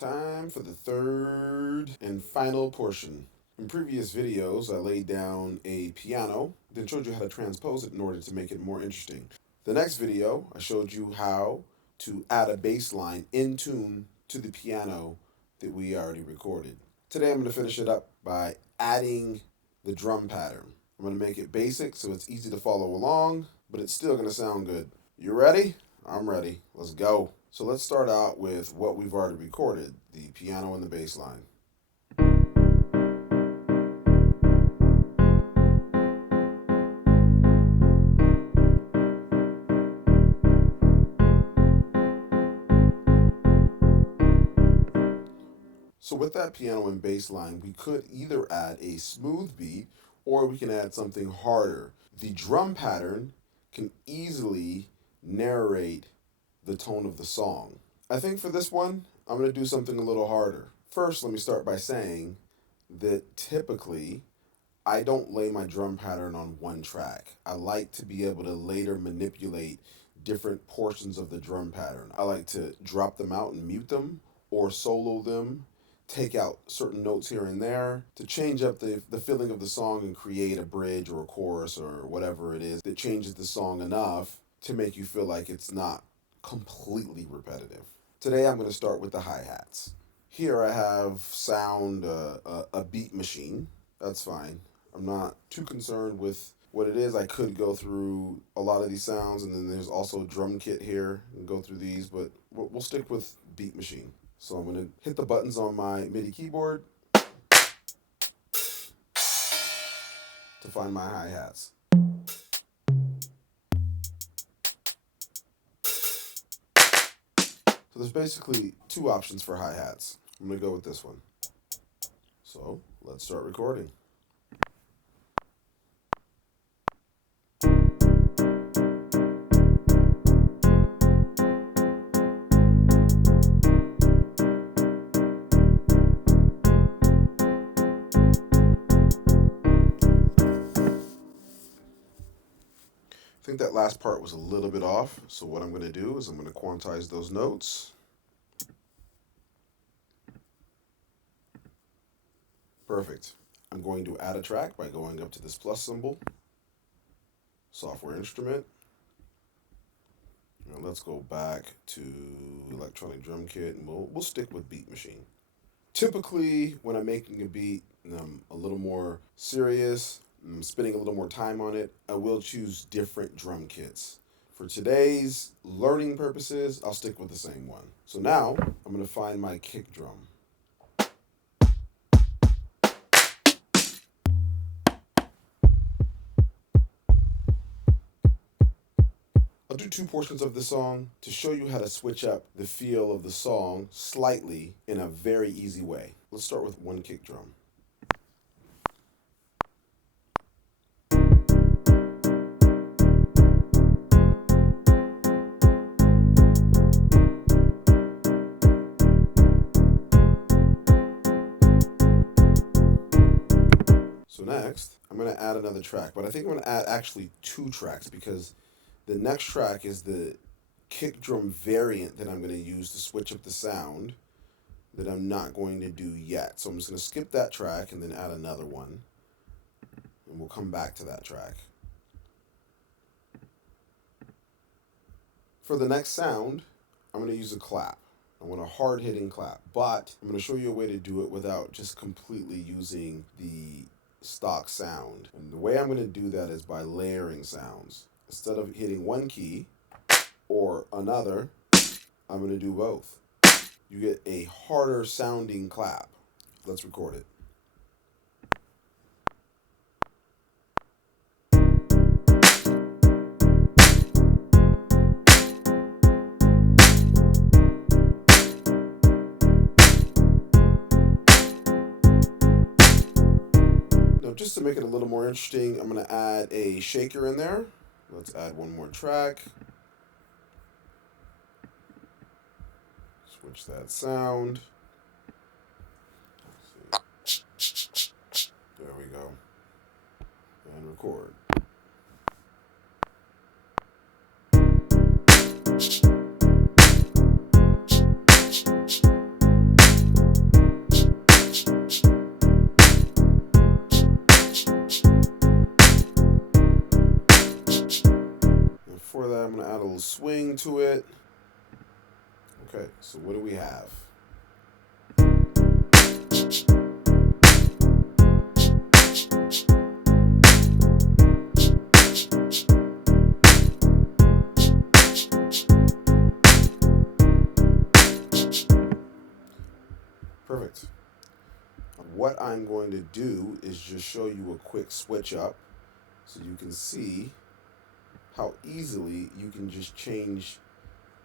Time for the third and final portion. In previous videos, I laid down a piano, then showed you how to transpose it in order to make it more interesting. The next video, I showed you how to add a bass line in tune to the piano that we already recorded. Today I'm going to finish it up by adding the drum pattern. I'm going to make it basic so it's easy to follow along, but it's still going to sound good. You ready? I'm ready. Let's go. So let's start out with what we've already recorded, the piano and the bass line. So with that piano and bass line, we could either add a smooth beat or we can add something harder. The drum pattern can easily narrate the tone of the song. I think for this one, I'm going to do something a little harder. First, let me start by saying that typically I don't lay my drum pattern on one track. I like to be able to later manipulate different portions of the drum pattern. I like to drop them out and mute them or solo them, take out certain notes here and there to change up the feeling of the song and create a bridge or a chorus or whatever it is that changes the song enough to make you feel like it's not completely repetitive. Today I'm going to start with the hi-hats. Here I have sound a beat machine. That's fine. I'm not too concerned with what it is. I could go through a lot of these sounds, and then there's also drum kit here and go through these, but we'll stick with beat machine. So I'm going to hit the buttons on my MIDI keyboard to find my hi-hats. So there's basically two options for hi-hats. I'm going to go with this one. So let's start recording. I think that last part was a little bit off, so what I'm going to do is I'm going to quantize those notes. Perfect. I'm going to add a track by going up to this plus symbol, software instrument. Now let's go back to electronic drum kit, and we'll stick with beat machine. Typically, when I'm making a beat, I'm a little more serious, I'm spending a little more time on it, I will choose different drum kits. For today's learning purposes, I'll stick with the same one. So now, I'm going to find my kick drum. I'll do two portions of the song to show you how to switch up the feel of the song slightly in a very easy way. Let's start with one kick drum. So next, I'm going to add another track, but I think I'm going to add actually two tracks because the next track is the kick drum variant that I'm going to use to switch up the sound that I'm not going to do yet. So I'm just going to skip that track and then add another one, and we'll come back to that track. For the next sound, I'm going to use a clap. I want a hard-hitting clap, but I'm going to show you a way to do it without just completely using the stock sound. And the way I'm going to do that is by layering sounds. Instead of hitting one key or another, I'm going to do both. You get a harder sounding clap. Let's record it. Now, just to make it a little more interesting, I'm going to add a shaker in there. Let's add one more track. Switch that sound. There we go. And record. swing to it. Okay, so what do we have? Perfect. What I'm going to do is just show you a quick switch up so you can see how easily you can just change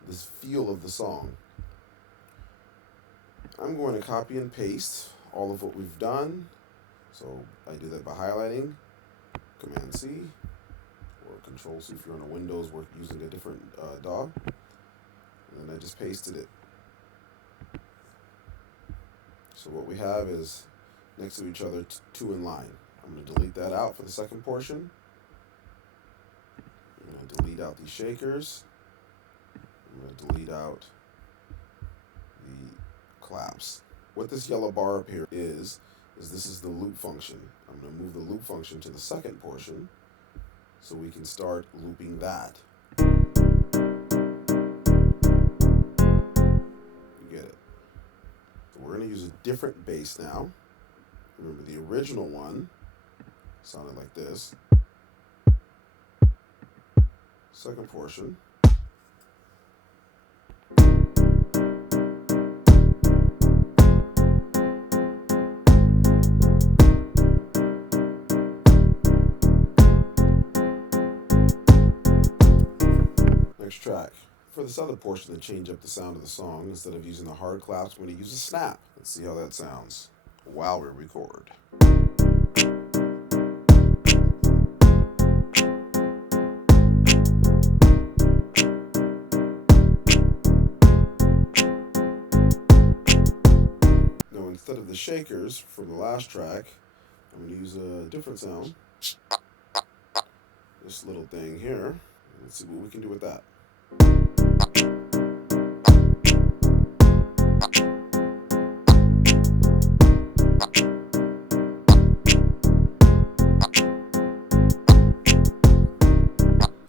the feel of the song. I'm going to copy and paste all of what we've done. So I do that by highlighting, Command C, or Control C if you're on a Windows, we're using a different DAW. And then I just pasted it. So what we have is next to each other, two in line. I'm going to delete that out for the second portion. I'm going to delete out these shakers. I'm going to delete out the claps. What this yellow bar up here is this is the loop function. I'm going to move the loop function to the second portion so we can start looping that. You get it. So we're going to use a different bass now. Remember the original one sounded like this. Second portion. Next track. For this other portion to change up the sound of the song, instead of using the hard claps, we're going to use a snap. Let's see how that sounds while we record. Now, instead of the shakers from the last track, I'm going to use a different sound. This little thing here. Let's see what we can do with that.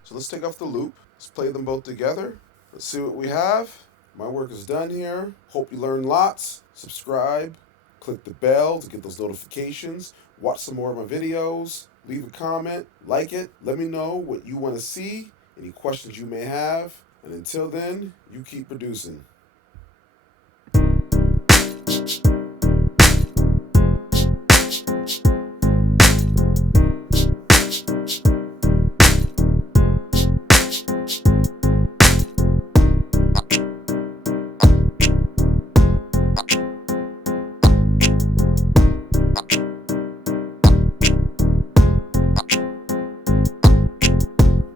So let's take off the loop. Let's play them both together. Let's see what we have. My work is done here. Hope you learned lots. Subscribe. Click the bell to get those notifications. Watch some more of my videos. Leave a comment. Like it. Let me know what you want to see. Any questions you may have. And until then, you keep producing.